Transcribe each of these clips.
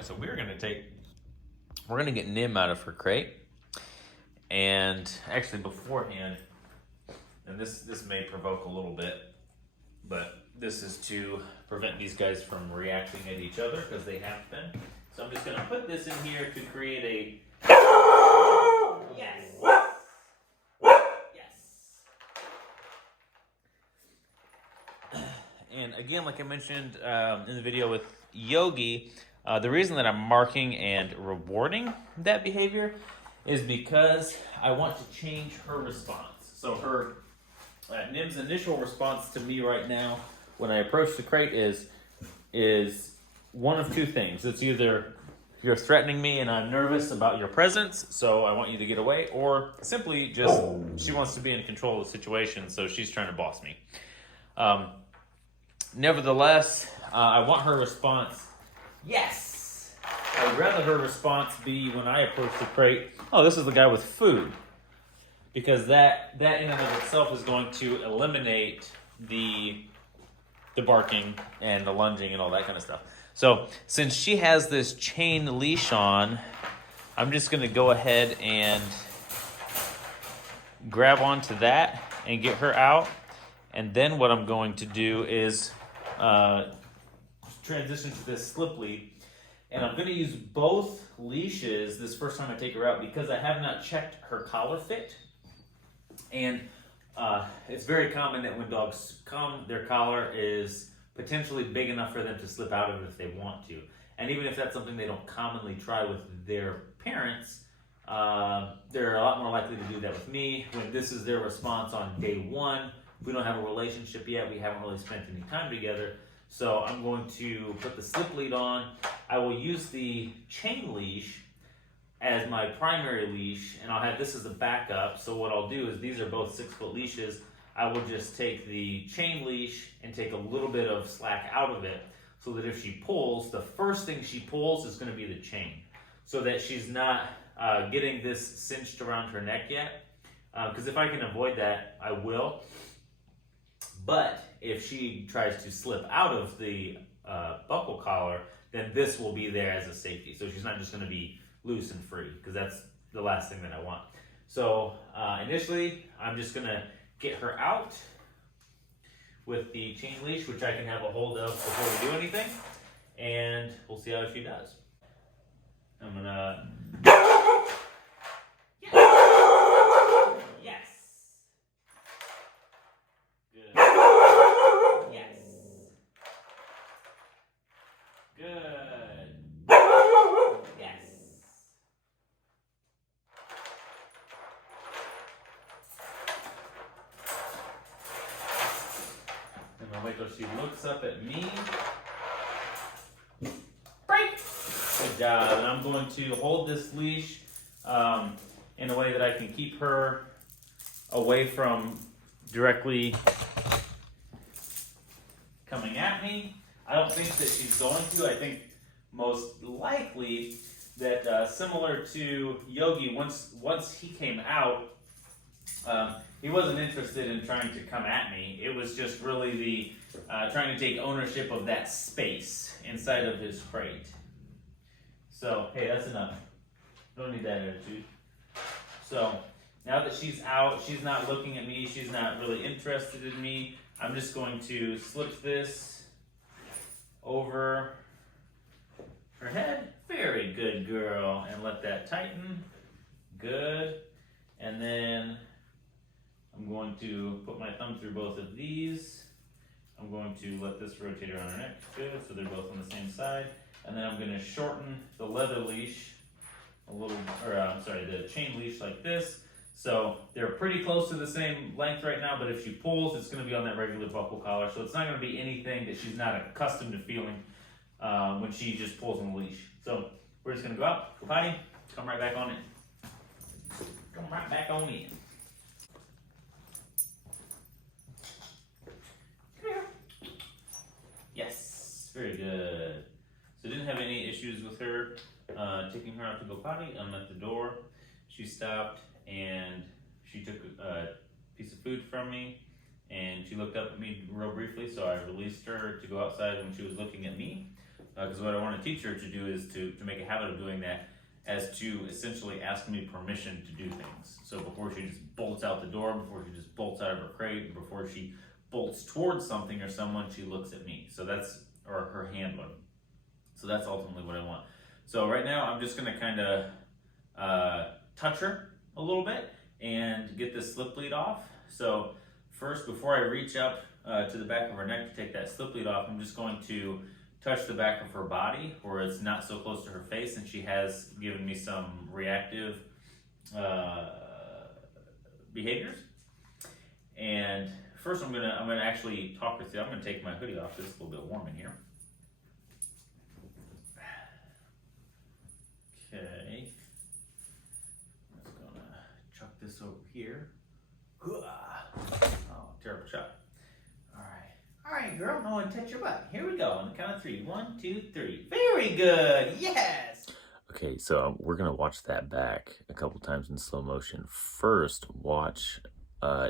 right, so we're gonna get Nim out of her crate. And actually beforehand, and this may provoke a little bit, but this is to prevent these guys from reacting at each other, because they have been. So I'm just gonna put this in here to create a yes. And again, like I mentioned in the video with Yogi, the reason that I'm marking and rewarding that behavior is because I want to change her response. So her Nim's initial response to me right now when I approach the crate is one of two things. It's either you're threatening me and I'm nervous about your presence, so I want you to get away, or simply just she wants to be in control of the situation, so she's trying to boss me. Nevertheless, I want her response, yes. I would rather her response be when I approach the crate, oh, this is the guy with food. Because that in and of itself is going to eliminate the barking and the lunging and all that kind of stuff. So since she has this chain leash on, I'm just going to go ahead and grab onto that and get her out. And then what I'm going to do is transition to this slip lead. And I'm going to use both leashes this first time I take her out because I have not checked her collar fit. And it's very common that when dogs come, their collar is potentially big enough for them to slip out of it if they want to. And even if that's something they don't commonly try with their parents, they're a lot more likely to do that with me. When this is their response on day one, we don't have a relationship yet. We haven't really spent any time together. So I'm going to put the slip lead on. I will use the chain leash as my primary leash, and I'll have this as a backup. So what I'll do is, these are both 6-foot leashes. I will just take the chain leash and take a little bit of slack out of it, so that if she pulls, the first thing she pulls is going to be the chain, so that she's not getting this cinched around her neck yet. Because if I can avoid that, I will. But if she tries to slip out of the buckle collar, then this will be there as a safety. So she's not just going to be loose and free, because that's the last thing that I want. So initially, I'm just going to get her out with the chain leash, which I can have a hold of before we do anything, and we'll see how she does. I'm going to... Yes! Good. Yes! Good. Yes! I'm gonna wait till she looks up at me. Break! Good job. And I'm going to hold this leash in a way that I can keep her away from directly coming at me. I don't think that she's going to. I think most likely that similar to Yogi, once he came out, he wasn't interested in trying to come at me. It was just really the trying to take ownership of that space inside of his crate. So, hey, that's enough. Don't need that attitude. So, now that she's out, she's not looking at me, she's not really interested in me, I'm just going to slip this over her head. Very good, girl. And let that tighten. Good. And then I'm going to put my thumb through both of these. I'm going to let this rotate around her neck. Good. So they're both on the same side. And then I'm going to shorten the leather leash a little, the chain leash like this. So they're pretty close to the same length right now, but if she pulls, it's going to be on that regular buckle collar. So it's not going to be anything that she's not accustomed to feeling when she just pulls on the leash. So we're just going to go out, go potty, come right back on in. Come right back on in. Come here. Yes, very good. So didn't have any issues with her taking her out to go potty. I'm at the door. She stopped and she took a piece of food from me and she looked up at me real briefly, so I released her to go outside when she was looking at me. Because what I want to teach her to do is to make a habit of doing that, as to essentially ask me permission to do things. So before she just bolts out the door, before she just bolts out of her crate, before she bolts towards something or someone, she looks at me. So that's, or her handler. So that's ultimately what I want. So right now I'm just gonna kind of touch her a little bit and get this slip lead off. So first, before I reach up to the back of her neck to take that slip lead off, I'm just going to touch the back of her body where it's not so close to her face, and she has given me some reactive behaviors. And first I'm gonna actually talk with you. I'm gonna take my hoodie off because it's a little bit warm in here. Okay. I'm just gonna chuck this over here. Oh, terrible shot. All right, girl, I want to touch your butt. Here we go, on the count of 3. 1, 2, 3. Very good, yes! Okay, so we're gonna watch that back a couple times in slow motion. First, watch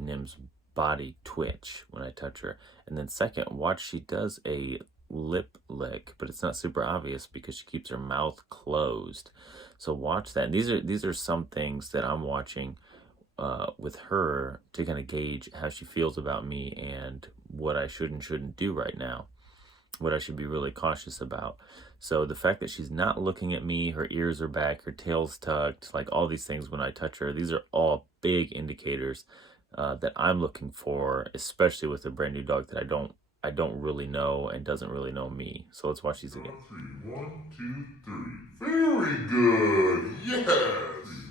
Nim's body twitch when I touch her. And then second, watch she does a lip lick, but it's not super obvious because she keeps her mouth closed. So watch that. And these are some things that I'm watching with her to kind of gauge how she feels about me and what I should and shouldn't do right now, what I should be really cautious about. So the fact that she's not looking at me, her ears are back, her tail's tucked, like all these things when I touch her, these are all big indicators that I'm looking for, especially with a brand new dog that I don't really know and doesn't really know me. So let's watch these again. 1, 2, 3. Very good. Yes.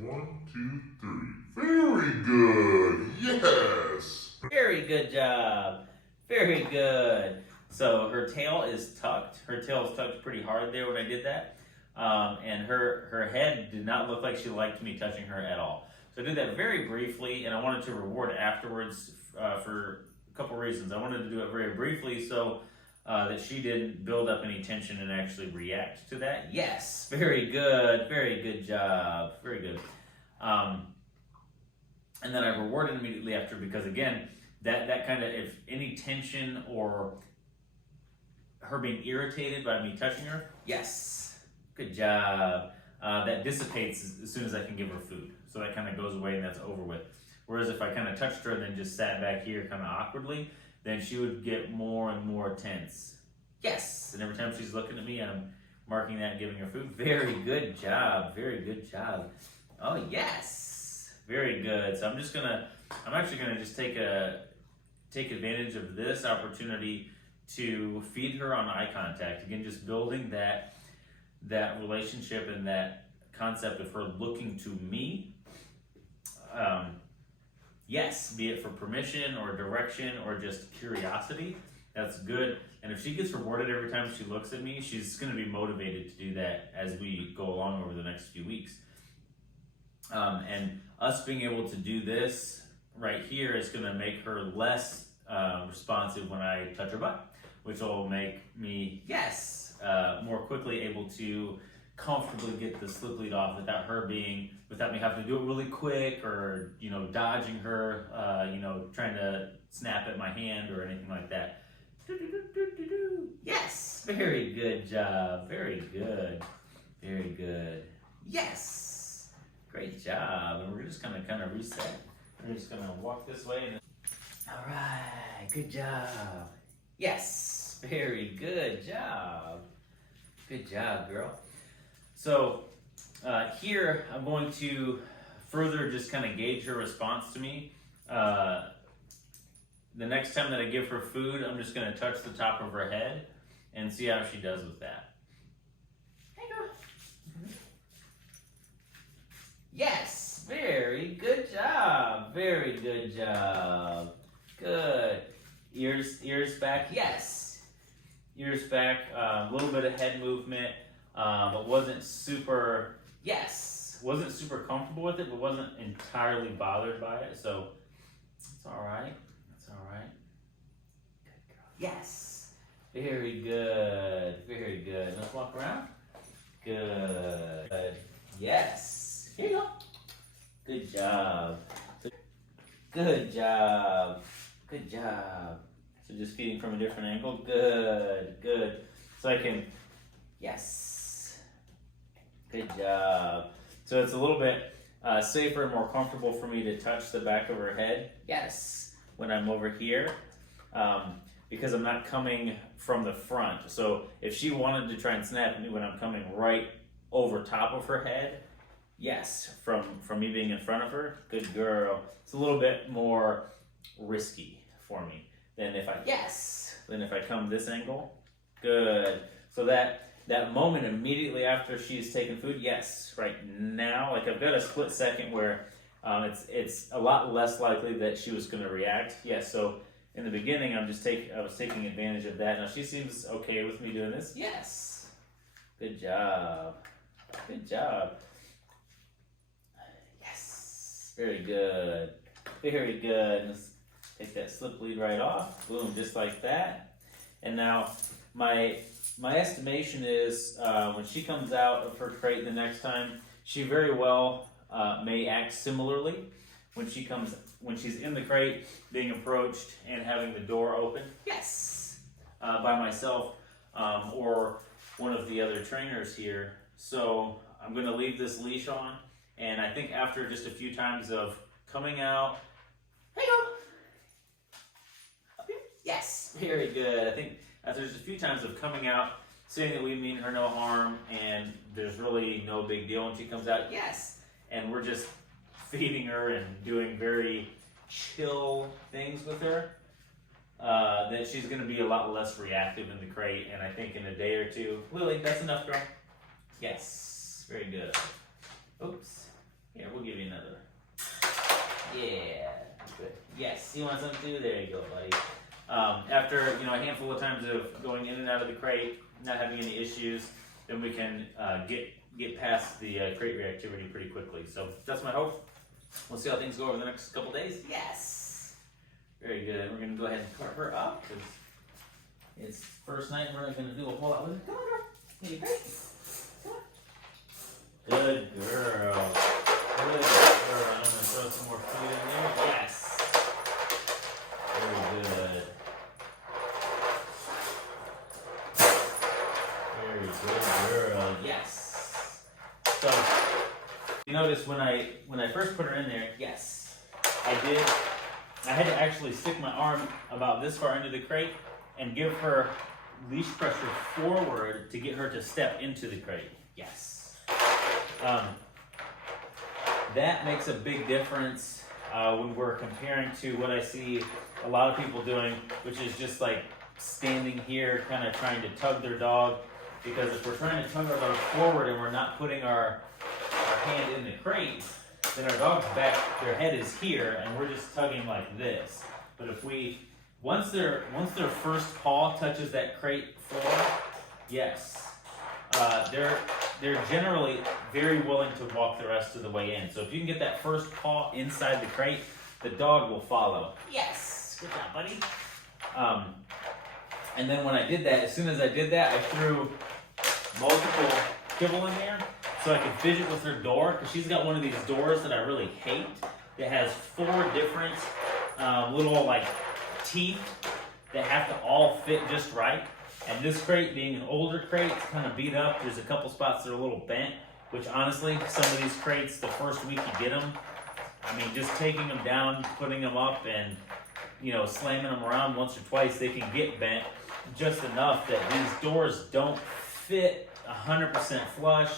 1, 2, 3. Very good. Yes. Very good job. Very good. So her tail is tucked. Her tail is tucked pretty hard there when I did that. And her head did not look like she liked me touching her at all. So I did that very briefly, and I wanted to reward afterwards for a couple reasons. I wanted to do it very briefly so that she didn't build up any tension and actually react to that. Yes, very good job, very good. And then I rewarded immediately after, because again, that kind of, if any tension or her being irritated by me touching her, yes, good job. That dissipates as soon as I can give her food. So that kind of goes away and that's over with. Whereas if I kind of touched her and then just sat back here kind of awkwardly, then she would get more and more tense. Yes, and every time she's looking at me, I'm marking that and giving her food. Very good job, very good job. Oh yes, very good. So I'm actually gonna just take advantage of this opportunity to feed her on eye contact. Again, just building that relationship and that concept of her looking to me. Yes, be it for permission or direction or just curiosity, that's good. And if she gets rewarded every time she looks at me, she's going to be motivated to do that as we go along over the next few weeks. And us being able to do this right here is going to make her less responsive when I touch her butt, which will make me, more quickly able to comfortably get the slip lead off without me having to do it really quick, or dodging her, trying to snap at my hand or anything like that. Yes, very good job, very good, yes, great job. And we're just gonna kind of reset. We're just gonna walk this way and all right, good job. Yes, very good job. Good job, girl. So here I'm going to further just kind of gauge her response to me. The next time that I give her food, I'm just going to touch the top of her head and see how she does with that. Hey, girl. Yes, very good job. Very good job. Good. Ears back. Yes. Ears back. A little bit of head movement, but wasn't super comfortable with it, but wasn't entirely bothered by it. So it's all right. It's all right. Good girl. Yes. Very good. Very good. Let's walk around. Good. Yes. Here you go. Good job. Good job. Good job. So just feeding from a different angle. Good. Good. So I can So it's a little bit safer and more comfortable for me to touch the back of her head. Yes, when I'm over here. Because I'm not coming from the front. So if she wanted to try and snap at me when I'm coming right over top of her head, yes, from me being in front of her, good girl. It's a little bit more risky for me than if I come this angle. Good. So that moment immediately after she's taken food, yes, right now, like I've got a split second where it's a lot less likely that she was going to react. Yes, so in the beginning, I was taking advantage of that. Now she seems okay with me doing this. Yes. Good job. Good job. Yes. Very good. Very good. Let's take that slip lead right off. Boom, just like that. And now my estimation is when she comes out of her crate the next time, she very well may act similarly when she's in the crate, being approached and having the door open. Yes, by myself or one of the other trainers here. So I'm going to leave this leash on, and I think after just a few times of coming out, hey go, up here. Yes, very good. I think after just a few times of coming out, seeing that we mean her no harm, and there's really no big deal when she comes out. Yes, and we're just feeding her and doing very chill things with her, that she's going to be a lot less reactive in the crate. And I think in a day or two, Lily, that's enough, girl. Yes, very good. Oops. Here, we'll give you another. Yeah, good. Yes, you want some too? There you go, buddy. After a handful of times of going in and out of the crate, not having any issues, then we can get past the crate reactivity pretty quickly. So that's my hope. We'll see how things go over the next couple days. Yes! Very good. We're going to go ahead and cart her up because it's first night. We're not going to do a whole lot with it. Come on, girl. Are you great? Come on. Good girl. Good girl. I'm going to throw some more food in there. Yes! Very good. Very good girl. Yes! So, you notice when I first put her in there, yes, I had to actually stick my arm about this far into the crate and give her leash pressure forward to get her to step into the crate. Yes. That makes a big difference when we're comparing to what I see a lot of people doing, which is just like standing here kind of trying to tug their dog. Because if we're trying to tug our dog forward and we're not putting our hand in the crate, then our dog's back, their head is here, and we're just tugging like this. But if once their first paw touches that crate floor, yes, they're generally very willing to walk the rest of the way in. So if you can get that first paw inside the crate, the dog will follow. Yes, good job, buddy. And then when I did that, as soon as I did that, I threw multiple kibble in there so I could fidget with her door, because she's got one of these doors that I really hate that has 4 different little like teeth that have to all fit just right. And this crate, being an older crate, it's kind of beat up. There's a couple spots that are a little bent, which honestly, some of these crates, the first week you get them, I mean, just taking them down, putting them up, and slamming them around once or twice, they can get bent just enough that these doors don't fit 100% flush.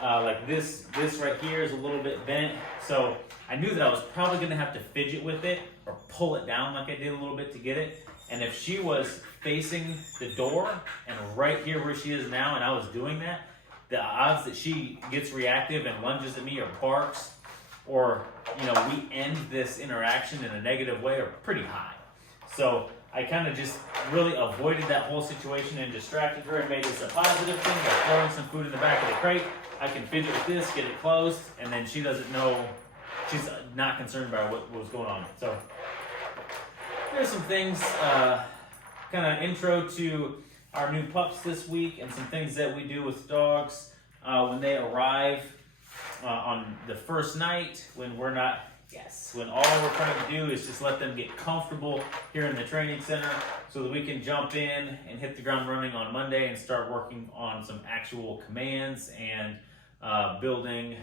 Like this right here is a little bit bent, so I knew that I was probably going to have to fidget with it or pull it down like I did a little bit to get it. And if she was facing the door and right here where she is now, and I was doing that, the odds that she gets reactive and lunges at me or barks, or we end this interaction in a negative way, are pretty high. So I kind of just really avoided that whole situation and distracted her and made this a positive thing by throwing some food in the back of the crate. I can fidget with this, get it closed, and then she doesn't know, she's not concerned about what was going on. So there's some things, kind of intro to our new pups this week, and some things that we do with dogs when they arrive on the first night, when we're not, when all we're trying to do is just let them get comfortable here in the training center so that we can jump in and hit the ground running on Monday and start working on some actual commands and building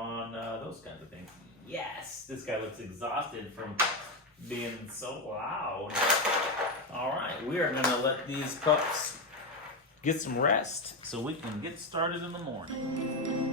on those kinds of things. Yes, this guy looks exhausted from being so loud. All right, we are gonna let these pups get some rest so we can get started in the morning.